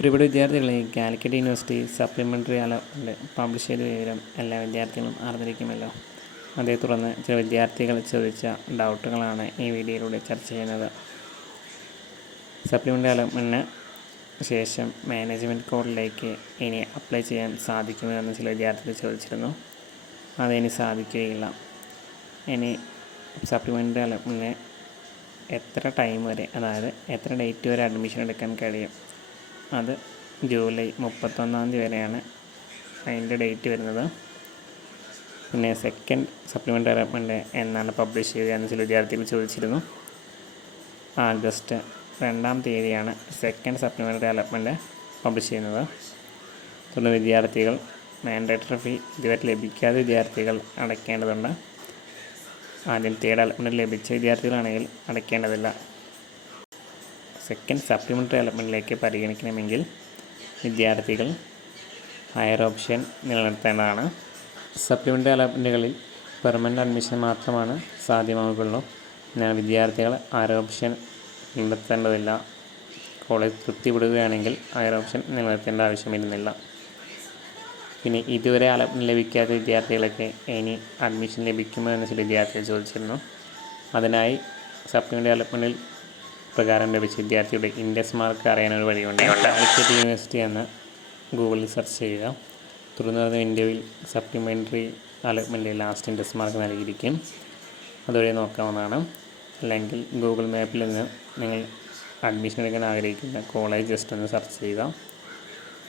ഒരുപാട് വിദ്യാർത്ഥികളെ Calicut university supplementary allotment publish ചെയ്ത വിവരം എല്ലാ വിദ്യാർത്ഥികളും അറിഞ്ഞിരിക്കുമല്ലോ. അതേ തുടർന്ന് ചില വിദ്യാർത്ഥികൾ ചോദിച്ച ഡൗട്ടുകളാണ് ഈ വീഡിയോയിലൂടെ ചർച്ച ചെയ്യുന്നത്. സപ്ലിമെന്ററി അലോട്ട്മെന്റിന് ശേഷം മാനേജ്മെന്റ് കോഡിലേക്ക് ഇനി അപ്ലൈ ചെയ്യാൻ സാധിക്കുമോ എന്ന് ചില വിദ്യാർത്ഥികൾ ചോദിച്ചിരുന്നു. അതിനി സാധിക്കുകയില്ല. ഇനി സപ്ലിമെന്ററി അലോട്ട്മെന്റിന് എത്ര ടൈം വരെ അതായത് എത്ര ഡേറ്റ് വരെ അഡ്മിഷൻ എടുക്കാൻ കഴിയും? അത് ജൂലൈ മുപ്പത്തൊന്നാം തീയതി വരെയാണ് അതിന്റെ ഡേറ്റ് വരുന്നത്. പിന്നെ സെക്കൻഡ് സപ്ലിമെന്ററി ഡെവലപ്മെന്റ് എന്നാണ് പബ്ലിഷ് ചെയ്യുക എന്ന് ചില വിദ്യാർത്ഥികൾ ചോദിച്ചിരുന്നു. ആഗസ്റ്റ് രണ്ടാം തീയതിയാണ് സെക്കൻഡ് സപ്ലിമെന്ററി അലോട്ട്മെന്റ് പബ്ലിഷ് ചെയ്യുന്നത്. തുടർന്ന് വിദ്യാർത്ഥികൾ മാൻഡേറ്ററി ഫീ ഇതുവരെ ലഭിക്കാതെ വിദ്യാർത്ഥികൾ അടയ്ക്കേണ്ടതുണ്ട്. ആദ്യം തേർഡ് അലോട്ട്മെന്റ് ലഭിച്ച വിദ്യാർത്ഥികളാണെങ്കിൽ അടയ്ക്കേണ്ടതില്ല. സെക്കൻഡ് സപ്ലിമെന്ററി അലോട്ട്മെന്റിലേക്ക് പരിഗണിക്കണമെങ്കിൽ വിദ്യാർത്ഥികൾ ഹയർ ഓപ്ഷൻ നിലനിർത്തേണ്ടതാണ്. സപ്ലിമെന്ററി അലോട്ട്മെന്റുകളിൽ പെർമനന്റ് അഡ്മിഷൻ മാത്രമാണ് സാധ്യമാകുള്ളൂ എന്നാൽ വിദ്യാർത്ഥികൾ ഹയർ ഓപ്ഷൻ നിലനിർത്തേണ്ടതില്ല. കോളേജ് തൃപ്തിപ്പെടുകയാണെങ്കിൽ ഹയർ ഓപ്ഷൻ നിലനിർത്തേണ്ട ആവശ്യമിരുന്നില്ല. പിന്നെ ഇതുവരെ അലോട്ട്മെന്റ് ലഭിക്കാത്ത വിദ്യാർത്ഥികളൊക്കെ ഇനി അഡ്മിഷൻ ലഭിക്കുമോ എന്ന് ചില വിദ്യാർത്ഥികൾ ചോദിച്ചിരുന്നു. അതിനായി സപ്ലിമെന്ററി അലോട്ട്മെന്റിൽ പ്രകാരം ലഭിച്ച വിദ്യാർത്ഥിയുടെ ഇൻഡെക്സ് മാർക്ക് അറിയാനൊരു വഴിയുണ്ട്. കാലിക്കറ്റ് യൂണിവേഴ്സിറ്റി എന്ന് ഗൂഗിളിൽ സെർച്ച് ചെയ്യുക. തുടർന്ന് പറഞ്ഞ ഇന്റർവ്യൂവിൽ supplementary allotment last index mark നൽകിയിരിക്കും. അതുവഴി നോക്കാവുന്നതാണ്. അല്ലെങ്കിൽ ഗൂഗിൾ മാപ്പിൽ നിന്ന് നിങ്ങൾ അഡ്മിഷൻ എടുക്കാൻ ആഗ്രഹിക്കുന്ന കോളേജ് ജസ്റ്റ് ഒന്ന് സെർച്ച് ചെയ്യുക.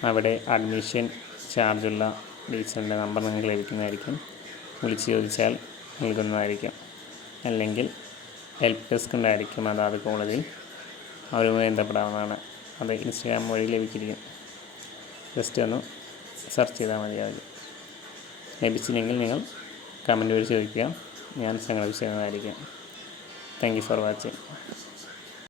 അവിടെ അഡ്മിഷൻ ചാർജുള്ള ടീച്ചറിന്റെ നമ്പർ നിങ്ങൾക്ക് ലഭിക്കുന്നതായിരിക്കും. വിളിച്ച് ചോദിച്ചാൽ നൽകുന്നതായിരിക്കും. അല്ലെങ്കിൽ ഹെൽപ്പ് ഡെസ്ക് ഉണ്ടായിരിക്കും. അതാത് കോളേജിൽ അവരുമായി ബന്ധപ്പെടാവുന്നതാണ്. അത് ഇൻസ്റ്റാഗ്രാം വഴി ലഭിച്ചിരിക്കും. ജസ്റ്റ് ഒന്ന് സെർച്ച് ചെയ്താൽ മതിയാകും ലഭിച്ചില്ലെങ്കിൽ നിങ്ങൾ കമന്റ് വഴി ചോദിക്കുക. ഞാൻ സംഘടിപ്പിച്ചതായിരിക്കും. Thank you for watching